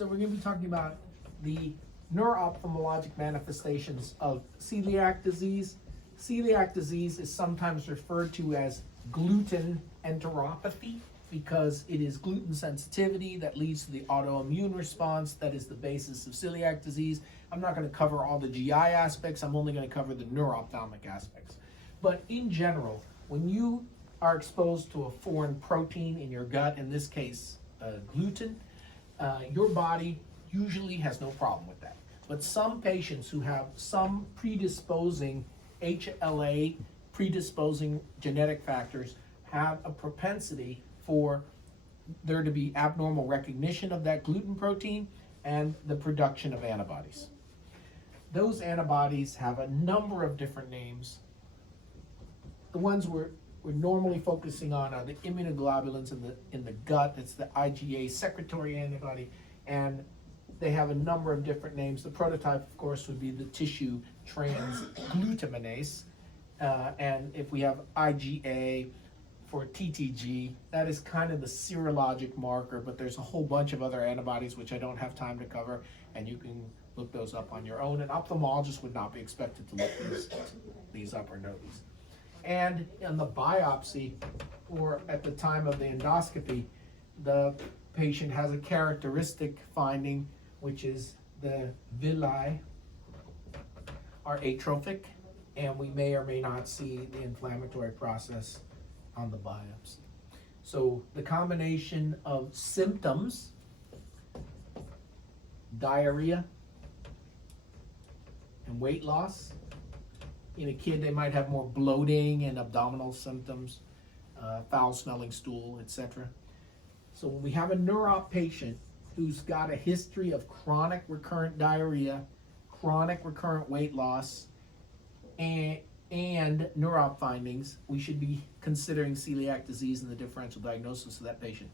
So we're going to be talking about the neuro-ophthalmologic manifestations of celiac disease. Celiac disease is sometimes referred to as gluten enteropathy because it is gluten sensitivity that leads to the autoimmune response that is the basis of celiac disease. I'm not going to cover all the GI aspects. I'm only going to cover the neuro-ophthalmic aspects. But in general, when you are exposed to a foreign protein in your gut, in this case gluten, your body usually has no problem with that. But some patients who have some predisposing HLA, predisposing genetic factors, have a propensity for there to be abnormal recognition of that gluten protein and the production of antibodies. Those antibodies have a number of different names. The ones we're normally focusing on are the immunoglobulins in the gut. It's the IgA secretory antibody, and they have a number of different names. The prototype, of course, would be the tissue transglutaminase, and if we have IgA for TTG, that is kind of the serologic marker, but there's a whole bunch of other antibodies which I don't have time to cover, and you can look those up on your own. An ophthalmologist would not be expected to look these up or know these. And in the biopsy, or at the time of the endoscopy, the patient has a characteristic finding, which is the villi are atrophic, and we may or may not see the inflammatory process on the biopsy. So the combination of symptoms, diarrhea and weight loss. In a kid, they might have more bloating and abdominal symptoms, foul-smelling stool, etc. So when we have a neuro-op patient who's got a history of chronic recurrent diarrhea, chronic recurrent weight loss, and neuro-op findings, we should be considering celiac disease in the differential diagnosis of that patient.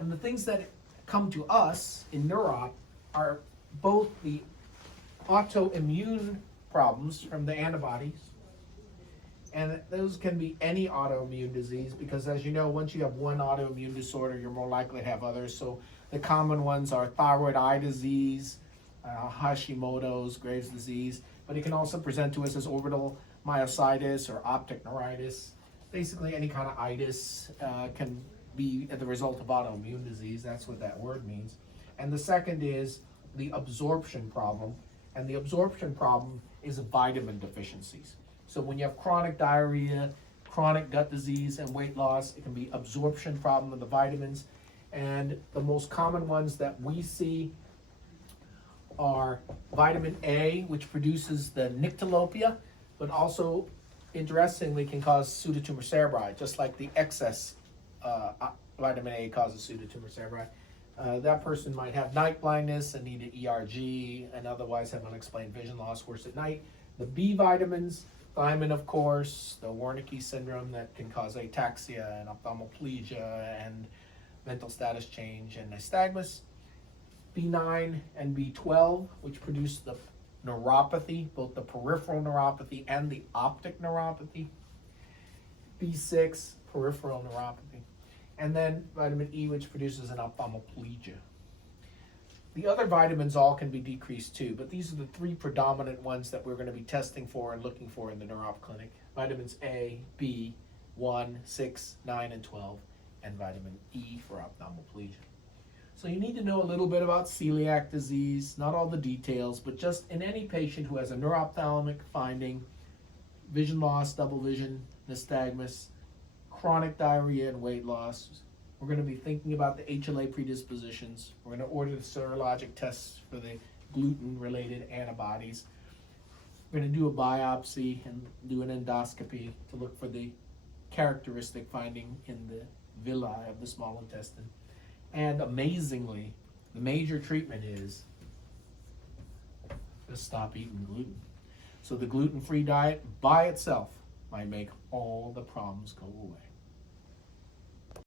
And the things that come to us in neuro-op are both the autoimmune problems from the antibodies, and those can be any autoimmune disease because, as you know, once you have one autoimmune disorder, you're more likely to have others. So the common ones are thyroid eye disease, Hashimoto's, Graves' disease, but it can also present to us as orbital myositis or optic neuritis. Basically, any kind of itis can be the result of autoimmune disease. That's what that word means. And the second is the absorption problem. And the absorption problem is vitamin deficiencies. So when you have chronic diarrhea, chronic gut disease, and weight loss, it can be absorption problem of the vitamins. And the most common ones that we see are vitamin A, which produces the nyctalopia, but also, interestingly, can cause pseudotumor cerebri, just like the excess vitamin A causes pseudotumor cerebri. That person might have night blindness and need an ERG and otherwise have unexplained vision loss worse at night. The B vitamins, thiamine, of course, the Wernicke syndrome that can cause ataxia and ophthalmoplegia and mental status change and nystagmus. B9 and B12, which produce the neuropathy, both the peripheral neuropathy and the optic neuropathy. B6, peripheral neuropathy. And then vitamin E, which produces an ophthalmoplegia. The other vitamins all can be decreased too, but these are the three predominant ones that we're going to be testing for and looking for in the neuro-op clinic. Vitamins A, B, 1, 6, 9, and 12, and vitamin E for ophthalmoplegia. So you need to know a little bit about celiac disease, not all the details, but just in any patient who has a neuro-ophthalmic finding, vision loss, double vision, nystagmus, chronic diarrhea and weight loss, we're going to be thinking about the HLA predispositions. We're going to order the serologic tests for the gluten-related antibodies. We're going to do a biopsy and do an endoscopy to look for the characteristic finding in the villi of the small intestine. And amazingly, the major treatment is just stop eating gluten. So the gluten-free diet by itself might make all the problems go away.